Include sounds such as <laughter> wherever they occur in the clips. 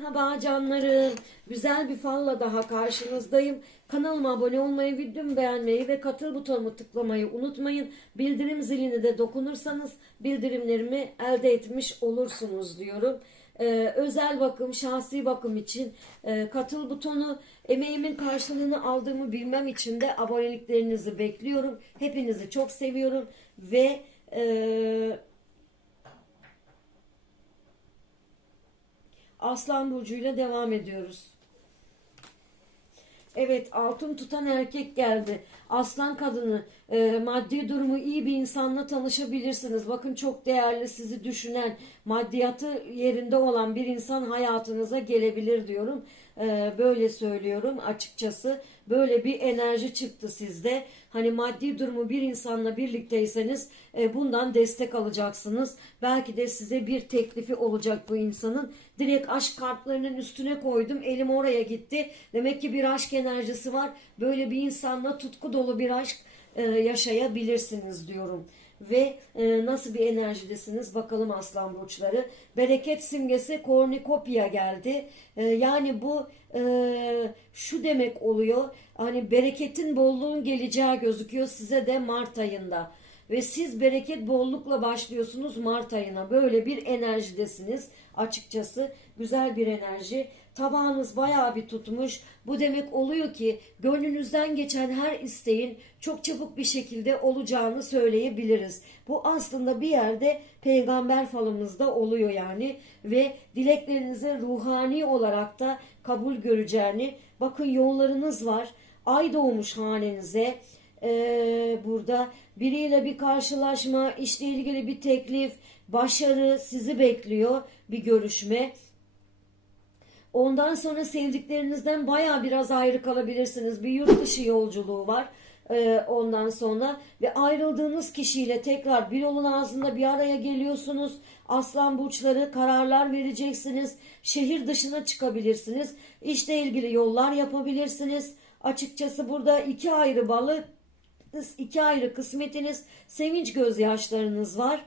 Merhaba canlarım. Güzel bir falla daha karşınızdayım. Kanalıma abone olmayı, videomu beğenmeyi ve katıl butonumu tıklamayı unutmayın. Bildirim zilini de dokunursanız bildirimlerimi elde etmiş olursunuz diyorum. Ee, özel bakım, şahsi bakım için e, katıl butonu, emeğimin karşılığını aldığımı bilmem için de aboneliklerinizi bekliyorum. Hepinizi çok seviyorum ve e, Aslan burcuyla devam ediyoruz. Evet altın tutan erkek geldi. Aslan kadını e, maddi durumu iyi bir insanla tanışabilirsiniz. Bakın çok değerli sizi düşünen maddiyatı yerinde olan bir insan hayatınıza gelebilir diyorum. E, böyle söylüyorum açıkçası. Böyle bir enerji çıktı sizde. Hani maddi durumu bir insanla birlikteyseniz e, bundan destek alacaksınız. Belki de size bir teklifi olacak bu insanın. Direkt aşk kartlarının üstüne koydum. Elim oraya gitti. Demek ki bir aşk enerjisi var. Böyle bir insanla tutku dolu bir aşk e, yaşayabilirsiniz diyorum. Ve e, nasıl bir enerjidesiniz bakalım aslan burçları. Bereket simgesi kornikopya geldi. E, yani bu e, şu demek oluyor. Hani bereketin bolluğun geleceği gözüküyor size de Mart ayında. Ve siz bereket bollukla başlıyorsunuz Mart ayına. Böyle bir enerjidesiniz açıkçası. Güzel bir enerji. Tabağınız bayağı bir tutmuş. Bu demek oluyor ki gönlünüzden geçen her isteğin çok çabuk bir şekilde olacağını söyleyebiliriz. Bu aslında bir yerde peygamber falımızda oluyor yani. Ve dileklerinizin ruhani olarak da kabul göreceğini. Bakın yollarınız var. Ay doğmuş hanenize. Ee, burada biriyle bir karşılaşma, işle ilgili bir teklif, başarı sizi bekliyor. Bir görüşme. Ondan sonra sevdiklerinizden baya biraz ayrı kalabilirsiniz. Bir yurt dışı yolculuğu var. Ee, ondan sonra ve ayrıldığınız kişiyle tekrar bir yolun ağzında bir araya geliyorsunuz. Aslan burçları kararlar vereceksiniz. Şehir dışına çıkabilirsiniz. İşle ilgili yollar yapabilirsiniz. Açıkçası burada iki ayrı balık, iki ayrı kısmetiniz, sevinç gözyaşlarınız var.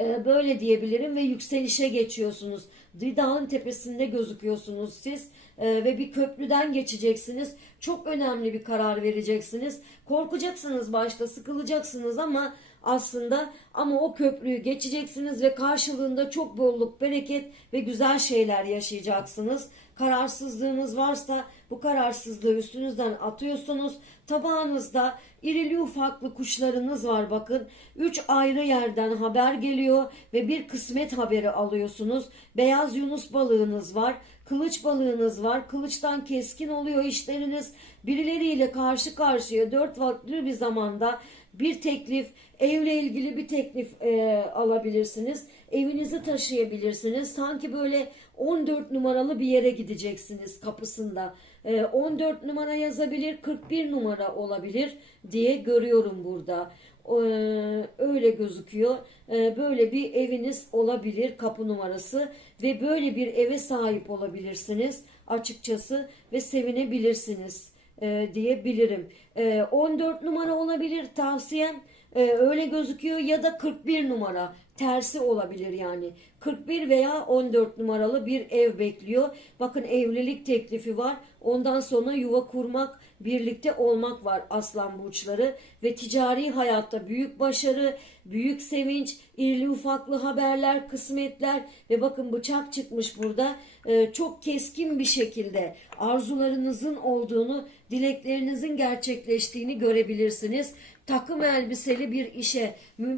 Ee, böyle diyebilirim ve yükselişe geçiyorsunuz. Bir tepesinde gözüküyorsunuz siz Ee, ve bir köprüden geçeceksiniz. Çok önemli bir karar vereceksiniz. Korkacaksınız başta, sıkılacaksınız ama aslında ama o köprüyü geçeceksiniz ve karşılığında çok bolluk, bereket ve güzel şeyler yaşayacaksınız. Kararsızlığınız varsa bu kararsızlığı üstünüzden atıyorsunuz. Tabağınızda irili ufaklı kuşlarınız var bakın. Üç ayrı yerden haber geliyor ve bir kısmet haberi alıyorsunuz. Beyaz yunus balığınız var. Kılıç balığınız var. Kılıçtan keskin oluyor işleriniz. Birileriyle karşı karşıya dört vakitli bir zamanda bir teklif, evle ilgili bir teklif e, alabilirsiniz. Evinizi taşıyabilirsiniz. Sanki böyle 14 numaralı bir yere gideceksiniz kapısında. E, 14 numara yazabilir, 41 numara olabilir diye görüyorum burada. E, öyle gözüküyor. E, böyle bir eviniz olabilir kapı numarası ve böyle bir eve sahip olabilirsiniz açıkçası ve sevinebilirsiniz e, diyebilirim. E, 14 numara olabilir tavsiyem öyle gözüküyor ya da 41 numara tersi olabilir yani. 41 veya 14 numaralı bir ev bekliyor. Bakın evlilik teklifi var. Ondan sonra yuva kurmak, birlikte olmak var aslan burçları ve ticari hayatta büyük başarı, büyük sevinç, irili ufaklı haberler, kısmetler ve bakın bıçak çıkmış burada. Ee, çok keskin bir şekilde arzularınızın olduğunu, dileklerinizin gerçekleştiğini görebilirsiniz. Takım elbiseli bir işe,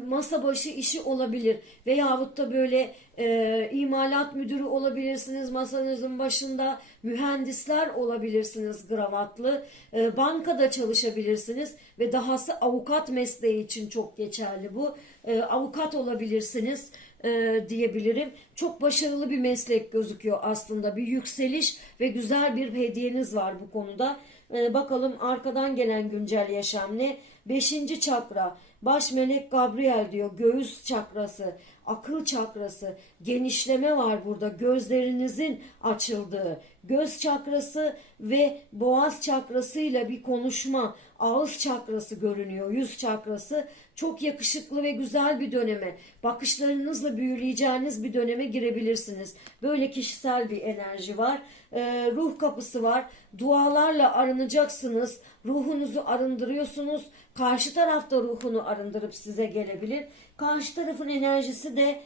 masa başı işi olabilir veyahut da böyle e, imalat müdürü olabilirsiniz masanızın başında, mühendisler olabilirsiniz gravatlı, e, bankada çalışabilirsiniz ve dahası avukat mesleği için çok geçerli bu. E, avukat olabilirsiniz e, diyebilirim. Çok başarılı bir meslek gözüküyor aslında. Bir yükseliş ve güzel bir hediyeniz var bu konuda. E, bakalım arkadan gelen güncel yaşam ne? Beşinci çakra. Baş melek Gabriel diyor. Göğüs çakrası, akıl çakrası, genişleme var burada. Gözlerinizin açıldığı. Göz çakrası ve boğaz çakrasıyla bir konuşma, ağız çakrası görünüyor, yüz çakrası. Çok yakışıklı ve güzel bir döneme, bakışlarınızla büyüleyeceğiniz bir döneme girebilirsiniz. Böyle kişisel bir enerji var. Ee, ruh kapısı var. Dualarla arınacaksınız. Ruhunuzu arındırıyorsunuz. Karşı tarafta ruhunu arındırıp size gelebilir. Karşı tarafın enerjisi de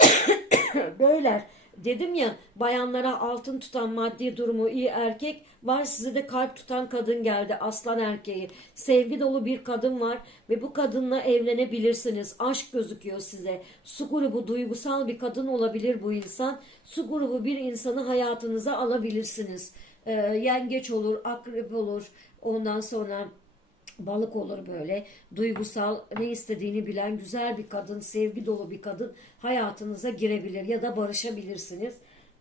<coughs> Böyler. Dedim ya bayanlara altın tutan maddi durumu iyi erkek var size de kalp tutan kadın geldi aslan erkeği. Sevgi dolu bir kadın var ve bu kadınla evlenebilirsiniz. Aşk gözüküyor size. Su grubu duygusal bir kadın olabilir bu insan. Su grubu bir insanı hayatınıza alabilirsiniz. Ee, yengeç olur, akrep olur. Ondan sonra balık olur böyle. Duygusal ne istediğini bilen güzel bir kadın sevgi dolu bir kadın hayatınıza girebilir ya da barışabilirsiniz.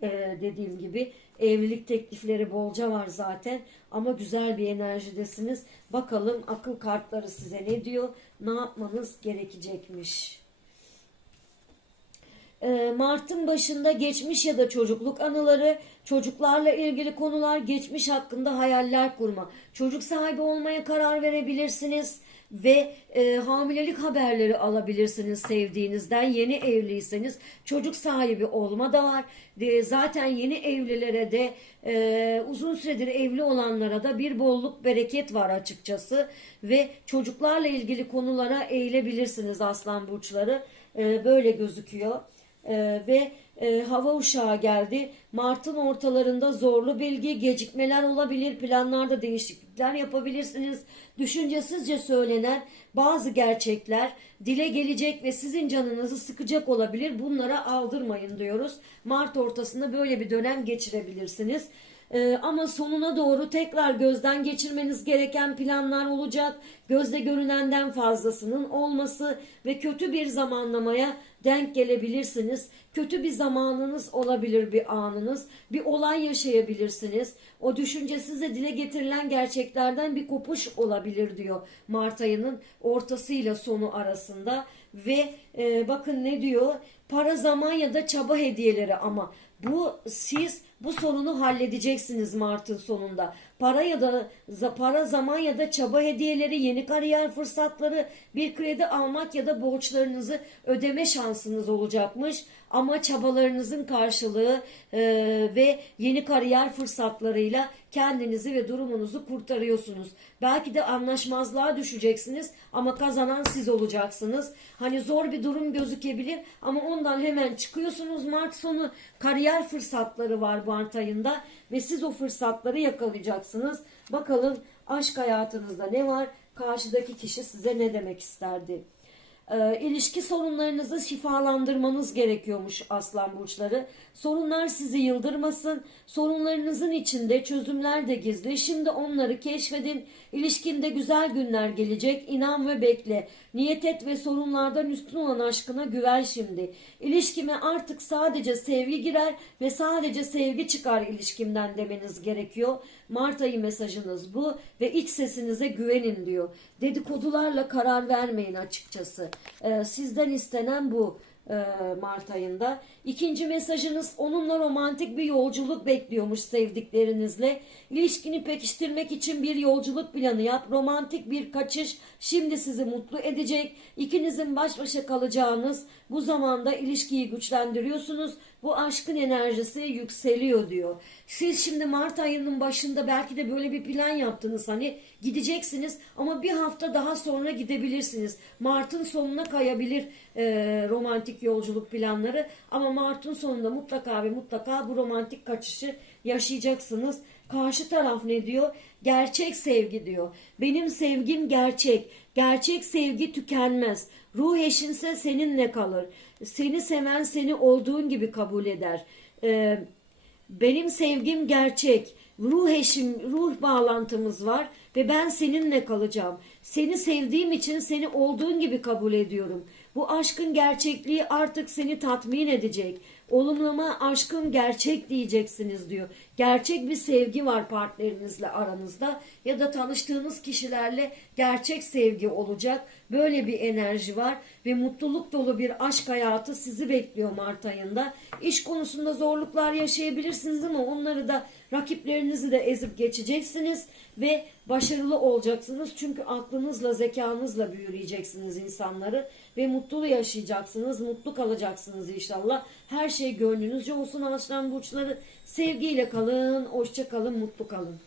Ee, dediğim gibi evlilik teklifleri bolca var zaten ama güzel bir enerjidesiniz. Bakalım akıl kartları size ne diyor? Ne yapmanız gerekecekmiş Mart'ın başında geçmiş ya da çocukluk anıları, çocuklarla ilgili konular, geçmiş hakkında hayaller kurma. Çocuk sahibi olmaya karar verebilirsiniz ve e, hamilelik haberleri alabilirsiniz sevdiğinizden. Yeni evliyseniz çocuk sahibi olma da var. E, zaten yeni evlilere de e, uzun süredir evli olanlara da bir bolluk bereket var açıkçası ve çocuklarla ilgili konulara eğilebilirsiniz aslan burçları. E, böyle gözüküyor. Ee, ve e, hava uşağı geldi. Mart'ın ortalarında zorlu bilgi, gecikmeler olabilir, planlarda değişiklikler yapabilirsiniz. Düşüncesizce söylenen bazı gerçekler dile gelecek ve sizin canınızı sıkacak olabilir. Bunlara aldırmayın diyoruz. Mart ortasında böyle bir dönem geçirebilirsiniz. Ee, ama sonuna doğru tekrar gözden geçirmeniz gereken planlar olacak. Gözde görünenden fazlasının olması ve kötü bir zamanlamaya denk gelebilirsiniz. Kötü bir zamanınız olabilir bir anınız. Bir olay yaşayabilirsiniz. O düşünce size dile getirilen gerçeklerden bir kopuş olabilir diyor Mart ayının ortasıyla sonu arasında. Ve e, bakın ne diyor? Para, zaman ya da çaba hediyeleri ama bu siz bu sorunu halledeceksiniz Mart'ın sonunda. Para ya da para zaman ya da çaba hediyeleri, yeni kariyer fırsatları, bir kredi almak ya da borçlarınızı ödeme şansınız olacakmış. Ama çabalarınızın karşılığı e, ve yeni kariyer fırsatlarıyla kendinizi ve durumunuzu kurtarıyorsunuz. Belki de anlaşmazlığa düşeceksiniz ama kazanan siz olacaksınız. Hani zor bir durum gözükebilir ama ondan hemen çıkıyorsunuz. Mart sonu kariyer fırsatları var Mart ayında ve siz o fırsatları yakalayacaksınız. Bakalım aşk hayatınızda ne var? Karşıdaki kişi size ne demek isterdi? Ee, ilişki sorunlarınızı şifalandırmanız gerekiyormuş aslan burçları. Sorunlar sizi yıldırmasın. Sorunlarınızın içinde çözümler de gizli. Şimdi onları keşfedin. İlişkinde güzel günler gelecek. İnan ve bekle. Niyet et ve sorunlardan üstün olan aşkına güven şimdi. İlişkime artık sadece sevgi girer ve sadece sevgi çıkar ilişkimden demeniz gerekiyor. Mart ayı mesajınız bu ve iç sesinize güvenin diyor. Dedikodularla karar vermeyin açıkçası. Ee, sizden istenen bu e, Mart ayında. İkinci mesajınız onunla romantik bir yolculuk bekliyormuş sevdiklerinizle. İlişkini pekiştirmek için bir yolculuk planı yap. Romantik bir kaçış şimdi sizi mutlu edecek. İkinizin baş başa kalacağınız bu zamanda ilişkiyi güçlendiriyorsunuz. Bu aşkın enerjisi yükseliyor diyor. Siz şimdi Mart ayının başında belki de böyle bir plan yaptınız. Hani gideceksiniz ama bir hafta daha sonra gidebilirsiniz. Mart'ın sonuna kayabilir e, romantik yolculuk planları. Ama Mart'ın sonunda mutlaka ve mutlaka bu romantik kaçışı yaşayacaksınız. Karşı taraf ne diyor? Gerçek sevgi diyor. Benim sevgim gerçek. Gerçek sevgi tükenmez. Ruh eşinse seninle kalır. Seni seven seni olduğun gibi kabul eder. Ee, benim sevgim gerçek. Ruh eşim, ruh bağlantımız var ve ben seninle kalacağım. Seni sevdiğim için seni olduğun gibi kabul ediyorum. Bu aşkın gerçekliği artık seni tatmin edecek. Olumlama aşkın gerçek diyeceksiniz diyor. Gerçek bir sevgi var partnerinizle aranızda ya da tanıştığınız kişilerle gerçek sevgi olacak. Böyle bir enerji var ve mutluluk dolu bir aşk hayatı sizi bekliyor Mart ayında. İş konusunda zorluklar yaşayabilirsiniz ama onları da rakiplerinizi de ezip geçeceksiniz ve başarılı olacaksınız. Çünkü aklınızla, zekanızla büyüleyeceksiniz insanları ve mutlu yaşayacaksınız, mutlu kalacaksınız inşallah. Her şey gönlünüzce olsun Aslan burçları. Sevgiyle kalın, hoşça kalın, mutlu kalın.